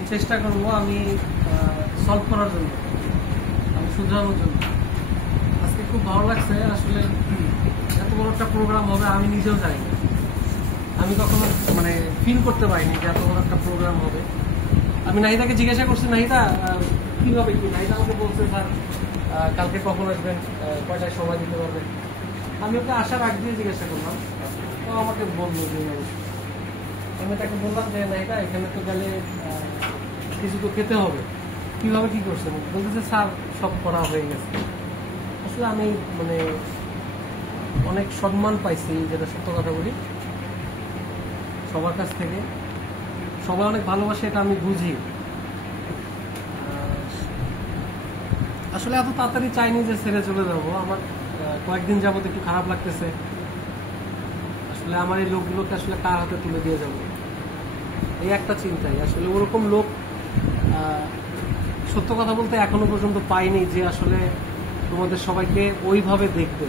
আমি চেষ্টা করবো আমি সলভ করার জন্য, আমি শুধরানোর জন্য। আজকে খুব ভালো লাগছে আসলে, এত বড় একটা প্রোগ্রাম হবে আমি নিজেও জানি না, আমি কখনো মানে ফিল করতে পারিনি যে এত বড় একটা প্রোগ্রাম হবে। আমি নাহিদাকে জিজ্ঞাসা করছি, নাহিদা কীভাবে কি? নাহিদা আমাকে বলছে স্যার কালকে কখন আসবেন, কয়টায় সময় দিতে পারবেন। আমি ওকে আসার আগ দিয়ে জিজ্ঞাসা করলাম, তো আমাকে বললো যে আমি তাকে বললাম যে নাহিদা এখানে তো গেলে কিছু তো খেতে হবে, কীভাবে কী করছেন? বলতেছে স্যার সব করা হয়ে গেছে। আসলে আমি মানে অনেক সম্মান পাইছি, যেটা সত্য কথা বলি, সবার কাছ থেকে। সবাই অনেক ভালোবাসে, এটা আমি বুঝি। আসলে এত তাড়াতাড়ি চাইনি যে ছেড়ে চলে যাবো। আমার কয়েকদিন যাবত একটু খারাপ লাগতেছে। আসলে আমার এই লোকগুলোকে আসলে কার হাতে তুলে দিয়ে যাবো, এই একটা চিন্তাই। আসলে ওরকম লোক সত্য কথা বলতে এখনো পর্যন্ত পাইনি যে আসলে তোমাদের সবাইকে ওইভাবে দেখবে।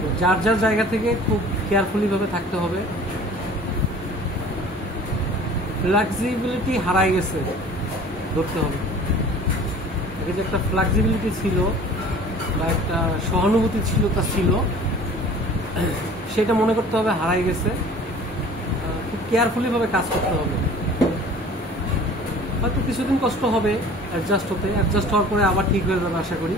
তো যার যার জায়গা থেকে খুব কেয়ারফুলি ভাবে থাকতে হবে। ফ্লেক্সিবিলিটি হারাই গেছে, ধরতে হবে। আগে যে একটা ফ্লেক্সিবিলিটি ছিল বা একটা সহানুভূতি ছিল, তা ছিল, সেটা মনে করতে হবে হারাই গেছে। খুব কেয়ারফুলি ভাবে কাজ করতে হবে। হয়তো কিছুদিন কষ্ট হবে অ্যাডজাস্ট হতে, অ্যাডজাস্ট হওয়ার পরে আবার ঠিক হয়ে যাবে আশা করি।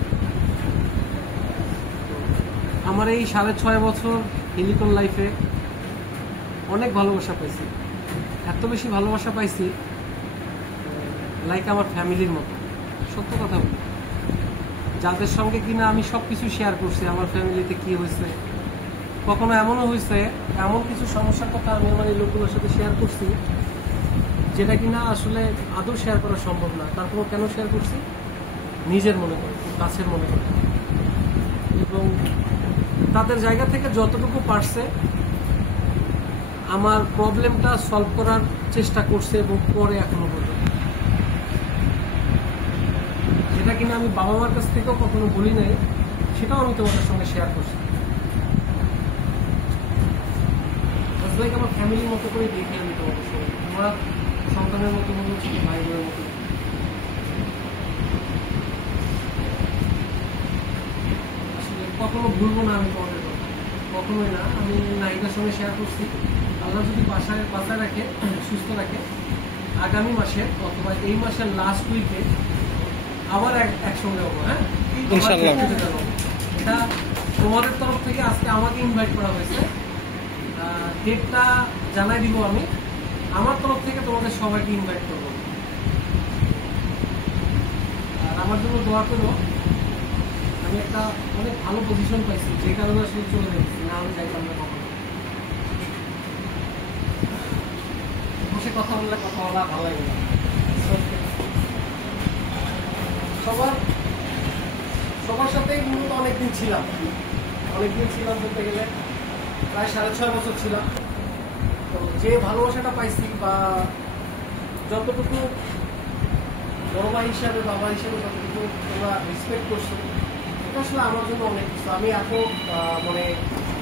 আমার এই 6.5 বছর হিলিকন লাইফে অনেক ভালোবাসা পাইছি, এত বেশি ভালোবাসা পাইছি লাইক আমার ফ্যামিলির মতো। সত্য কথা বলি, যাদের সঙ্গে কিনা আমি সব কিছু শেয়ার করছি, আমার ফ্যামিলিতে কি হয়েছে, কখনো এমনও হয়েছে এমন কিছু সমস্যার কথা আমি আমার এই লোকগুলোর সাথে শেয়ার করছি যেটা কিনা আসলে আদৌ শেয়ার করা সম্ভব না। তারপর কেন শেয়ার করছি? নিজের মনে করে, কাছের মনে করে। এবং তাদের জায়গা থেকে যতটুকু পারছে আমার প্রবলেমটা সলভ করার চেষ্টা করছে এবং করে এখনো পর্যন্ত। যেটা কিনা আমি বাবা মার কাছ থেকেও কখনো বলি নাই, সেটাও আমি তোমাদের সঙ্গে শেয়ার করছি। আমার ফ্যামিলির মতো করে দেখি আমি তোমাদের সঙ্গে, তোমরা সন্তানের মতো মনে হচ্ছে, ভাই বোনের মতো। আসলে কখনো ভুলবো না আমি তোমাদের কথা, কখনোই না। আমি নাহিদার সঙ্গে শেয়ার করছি, আল্লাহ যদি বাসায় রাখে, সুস্থ রাখে, আগামী মাসে অথবা এই মাসের লাস্ট উইকে আবার একসঙ্গে হবো। হ্যাঁ, এটা তোমাদের তরফ থেকে আজকে আমাকে ইনভাইট করা হয়েছে। ডেটটা জানাই দিব আমি, আমার তরফ থেকে তোমাদের সবাইকে ইনভাইট করবো। আর আমার জন্য দোয়া করো। আমি একটা অনেক ভালো পজিশন পাইছি, যে কারণে আসলে চলে যাচ্ছি, না আমি যাইতাম না কখনো। বসে কথা বললে কথা বলা ভালো লাগে না। সবার সাথেই মূলত অনেকদিন ছিলাম বলতে গেলে প্রায় 6.5 বছর ছিলাম। তো যে ভালোবাসাটা পাইছি বা যতটুকু বড় ভাই হিসাবে, বাবা হিসাবে যতটুকু তোমরা রেসপেক্ট করছো, এটা আসলে আমার জন্য অনেক কিছু। আমি এত মানে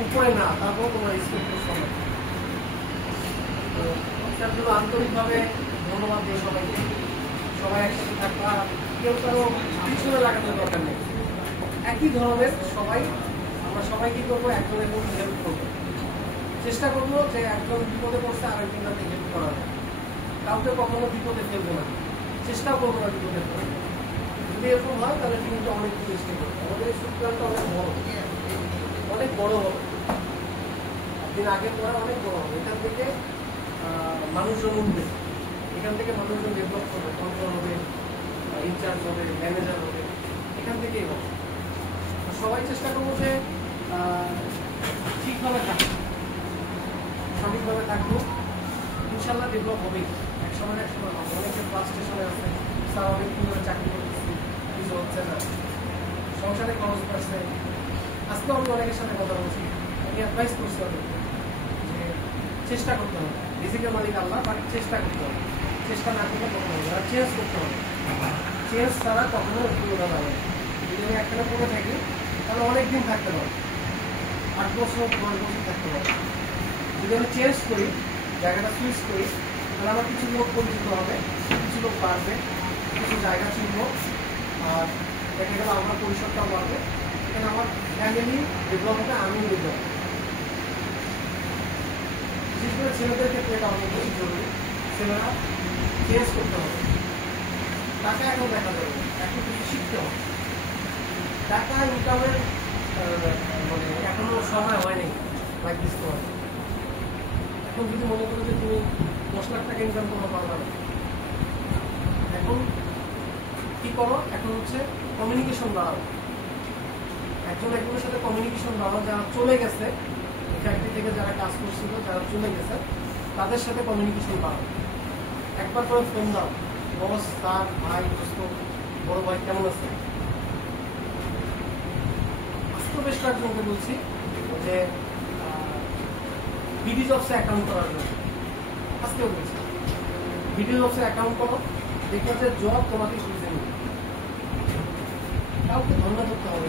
উপরে না, তারপর তোমরা রেসপেক্ট করছো অনেক। তো তার জন্য আন্তরিকভাবে ধন্যবাদ দিই সবাইকে। সবাই একসাথে থাকবা, কেউ কারো পিছনে লাগানোর দরকার নেই। একই ধরনের সবাই, আমরা সবাই কি করবো, একজনের মধ্যে হেল্প করবো। চেষ্টা করবো যে একজন বিপদে পড়ছে আরেকজন যাতে হেল্প করা যায়। কাউকে কখনো বিপদে ফেলবো না, চেষ্টাও করবো না বিপদে ফেলবো। যদি এরকম হয় তাহলে কিন্তু অনেক চেষ্টা করবো। আমাদের সূত্রটা অনেক বড় হবে, একদিন আগের পরে অনেক বড় হবে। এখান থেকে মানুষজন উঠবে, এখান থেকে মানুষজন ডেভেলপ করবে, কন্ট্রোল হবে, ইনচার্জ হবে, ম্যানেজার হবে, এখান থেকেই হবে। সবাই চেষ্টা করবো যে ঠিকভাবে থাকবো, সঠিকভাবে থাকবো, ইনশাল্লাহ ডেভেলপ হবেই। এক সময় হবে। অনেকে ফার্স্ট স্টেশনে আছে, স্বাভাবিক কীভাবে চাকরি করতেছি, কিছু হচ্ছে না, সংসারে খরচ পাচ্ছে। আজকেও আমি অনেকের সাথে কথা বলছি, আমি অ্যাডভাইস করছি ওদেরকে যে চেষ্টা করতে হবে। রিজিকের মালিক আল্লাহ, বাট চেষ্টা করতে হবে। চেষ্টা না করলে কখনো হবে না, চেঞ্জ করতে হবে। চেঞ্জ ছাড়া কখনো উপলব্ধ হবে। যদি আমি একখানে পড়ে থাকি তাহলে অনেকদিন থাকতে পারবো, 8 বছর 10 বছর থাকতে পারবো। যদি আমি চেঞ্জ করি, জায়গাটা সুইচ করি, তাহলে আমার কিছু লোক পরিচিত হবে, কিছু লোক বাড়বে, কিছু জায়গা চিনব, আর দেখা গেল আমার পরিসরটাও বাড়বে। এখানে আমার ফ্যামিলি ডেভেলপ হবে, আমি ডেভেলপ। বিশেষ করে ছেলেদের ক্ষেত্রে এটা অনেক বেশি জরুরি। ছেলেরা চেঞ্জ করতে হবে, টাকা এখন দেখা যাবে, এখন কিছু শিখতে হবে। টাকা ইনকামের মানে এখনো সময় হয়নি বাইক দিতে হবে। এখন যদি মনে করো যে তুমি 10 লাখ টাকা ইনকাম করতে পারবে না, এখন কি করো? এখন হচ্ছে কমিউনিকেশন বাড়াও, একজন একজনের সাথে কমিউনিকেশন বাড়াও। যারা চলে গেছে ফ্যাক্টরি থেকে, যারা কাজ করছিল, যারা চলে গেছে, তাদের সাথে কমিউনিকেশন বাড়াও। একবার করে ফোন দাও, বস, স্যার, ভাই, দোস্ত, বড় ভাই কেমন আছে? আজকে বেশ কয়েকজনকে বলছি যে বিডি জবসে অ্যাকাউন্ট করার জন্য, আজকেও বলছি বিডি জবসে অ্যাকাউন্ট করো, দেখো যে জব তোমাকে খুঁজে নেবে, কাউকে ধন্যবাদ করতে হবে।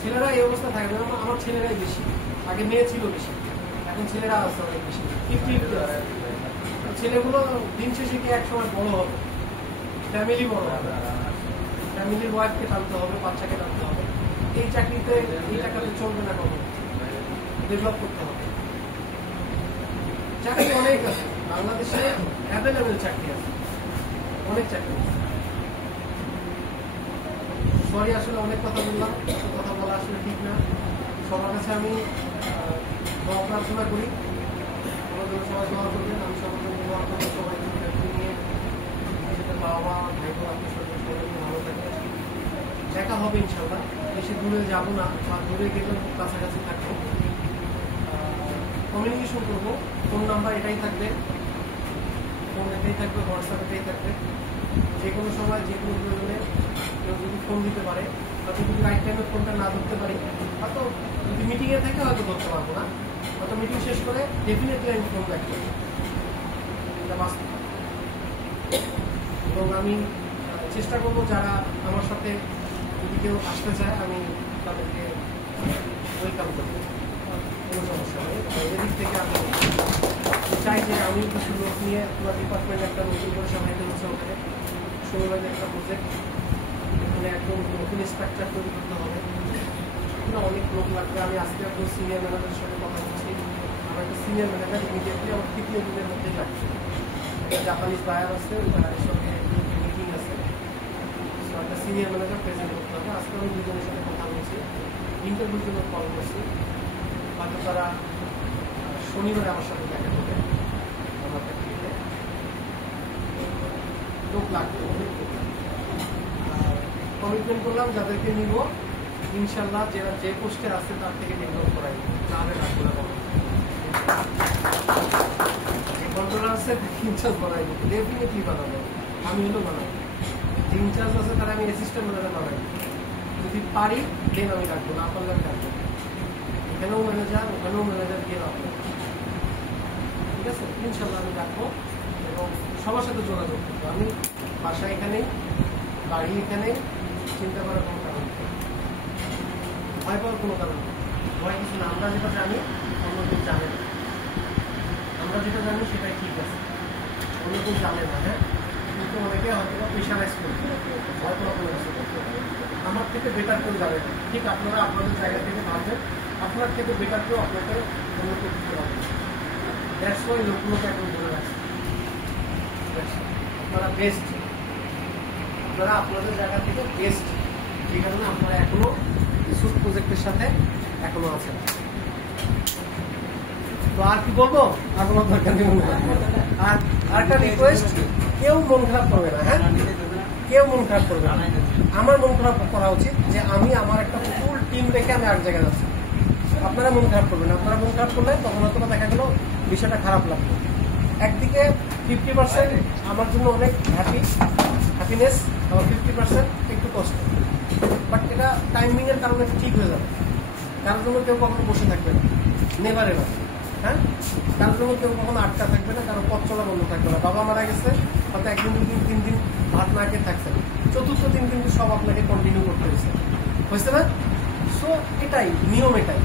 ছেলেরা এই অবস্থা থাকে না, আমার ছেলেরাই বেশি, আগে মেয়ে ছিল বেশি, এখন ছেলেরা আছে অনেক বেশি। ছেলেগুলো দিন শেষে কি এক সময় বড় হবে, ফ্যামিলি বড় হবে, ফ্যামিলির ওয়াইফকে টানতে হবে, বাচ্চাকে টানতে হবে। এই চাকরিতে এই টাকাতে চলবে না, কখনো ডেভেলপ করতে হবে। চাকরি অনেক আছে বাংলাদেশে, অ্যাভেলেবেল চাকরি আছে, অনেক চাকরি আছে। সরি, আসলে অনেক কথা বললাম, কথা বলা আসলে ঠিক না। সবার কাছে আমি দোয়া প্রার্থনা করি, আমাদের সবাই দোয়া করবেন, আমি সবার জন্য দোয়া করবো। সবাই নিয়ে নিজেদের বাবা মা, ভাই বোন, আত্মীয় স্বজন সবাই নিয়ে ভালো থাকে। দেখা হবে ইনশাল্লাহ, বেশি দূরে যাবো না, বা দূরে গেলেও কাছাকাছি থাকবো, কমিউনিকেশন করবো। ফোন নাম্বার এটাই থাকবে, ফোন এটাই থাকবে, হোয়াটসঅ্যাপ এটাই থাকবে। যে কোনো সময় যে কোনো প্রয়োজনে কেউ যদি ফোন দিতে পারে, হয়তো যদি রাইট টাইমে ফোনটা না ধরতে পারি, হয়তো যদি মিটিংয়ে থাকে হয়তো ধরতে পারবো না, হয়তো মিটিং শেষ করে ডেফিনেটলি আমি ফোন ব্যাক করবো, এটা বাস্তব। এবং আমি চেষ্টা করবো যারা আমার সাথে যদি কেউ আসতে চায়, আমি তাদেরকে ওয়েলকাম করবো, কোনো সমস্যা নেই। এদিক থেকে আমি চাই যে আমি কিছু লোক নিয়ে পুরো ডিপার্টমেন্ট একটা নতুন করে সামাইতে হচ্ছে, ওখানে ষোলোভাবে একটা প্রজেক্ট, এখানে একদম নতুন স্ট্রাকচার তৈরি করতে হবে, এখানে অনেক লোক লাগবে। আমি আজকে একজন সিনিয়র ম্যানেজারের সঙ্গে কথা বলছি, আমার একটা সিনিয়র ম্যানেজার ইমিডিয়েটলি আমার 3 দিনের মধ্যেই লাগছে। একটা জাপানিজ বায়ার আছে, ওই বায়ারের সঙ্গে মিটিং আছে, একটা সিনিয়র ম্যানেজার প্রেজেন্ট করতে হবে। আজকে আমি দুজনের সাথে কথা বলছি, ইন্টারভিউর জন্য কল করছি, হয়তো তারা শনিবারে আমার সাথে দেখা করবে। আমার ফ্যাক্টরিতে লোক লাগবে, অনেক লোক লাগবে। আর কমিটমেন্ট করলাম যাদেরকে নিব ইনশাল্লাহ, যারা যে পোস্টে আছে তার থেকে ডেভেলপ করাই, তাহলে লাগবে না। কন্ট্রোলার আছে ইনচার্জ বানাই, ডেফিনেটলি বানাবো, আমি হলেও বানাবো। যে ইনচার্জ আছে তারা আমি অ্যাসিস্ট্যান্ট ম্যানেজার বানাই, যদি পারি দেন আমি রাখবো, না পারলে আমি রাখবো। এখানেও ম্যানেজার, ওখানেও ম্যানেজার দিয়ে রাখবো, ঠিক আছে? ইনশাল্লাহ আমি রাখবো এবং সবার সাথে যোগাযোগ করবো। আমি বাসা এখানেই, বাড়ি এখানেই, চিন্তা করার কোনো কারণ নেই, ভয় পাওয়ার কোনো কারণ নেই। ভয় কিছু না, আমরা যেটা জানি অন্য কেউ জানে না, আমরা যেটা জানি সেটাই ঠিক আছে, অন্য কেউ জানে না। হ্যাঁ, কিন্তু অনেকে হয়তো প্রেশারাইজ করবে, ভয় পাওয়ার কোনো কিছু করতে হবে। আমার থেকে বেটার কেউ যাবে না, ঠিক আপনারা আপনাদের জায়গা থেকে ভাববেন, আপনার থেকে বেটার কেউ আপনাকে অন্য কেউ দিতে পারবে। দ্যাটস ওয়াই লোকগুলোকে এখন ধরে রাখছে, আপনারা বেস্ট, আপনারা আপনাদের জায়গা থেকে বেস্ট, এই কারণে আপনারা এখনো রিসোর্স প্রজেক্টের সাথে এখনো আছেন। তো আর কি বলবো, আর কোনো দরকার নেই। আর একটা রিকোয়েস্ট, কেউ মন খারাপ করবে না। হ্যাঁ, কেউ মন খারাপ করবে না। আমার মন খারাপ করা উচিত যে আমি আমার একটা ফুল টিম রেখে আমি এক জায়গায় যাচ্ছি। আপনারা মন খারাপ করবেন, আপনারা মন খারাপ করলে তখন হয়তো দেখা গেল বিষয়টা খারাপ লাগবে। একদিকে 50% আমার জন্য অনেক হ্যাপিনেস, আমার 50% একটু কষ্ট, বাট এটা টাইমিং এর কারণে ঠিক হয়ে যাবে। কারোর জন্য কেউ কখনো বসে থাকবে না, নেভার এভার। হ্যাঁ, কারোর জন্য কেউ কখনো আটকা থাকবে না, কারো পথ চলা বন্ধ থাকবে না। বাবা মারা গেছে, হয়তো 1 দিন 2 দিন 3 দিন ভাত না খেয়ে থাকছেন, চতুর্থ দিন কিন্তু সব আপনাকে কন্টিনিউ করতে হয়েছে না? সো এটাই নিয়ম, এটাই।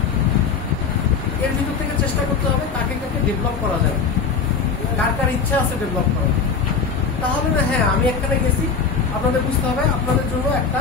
এর ভিতর থেকে চেষ্টা করতে হবে কাকে কাকে ডেভেলপ করা যায়। কার কার ইচ্ছা আছে ডেভেলপ করার, তাহলে না হ্যাঁ আমি এখানে গেছি, আপনাদের বুঝতে হবে আপনাদের জন্য একটা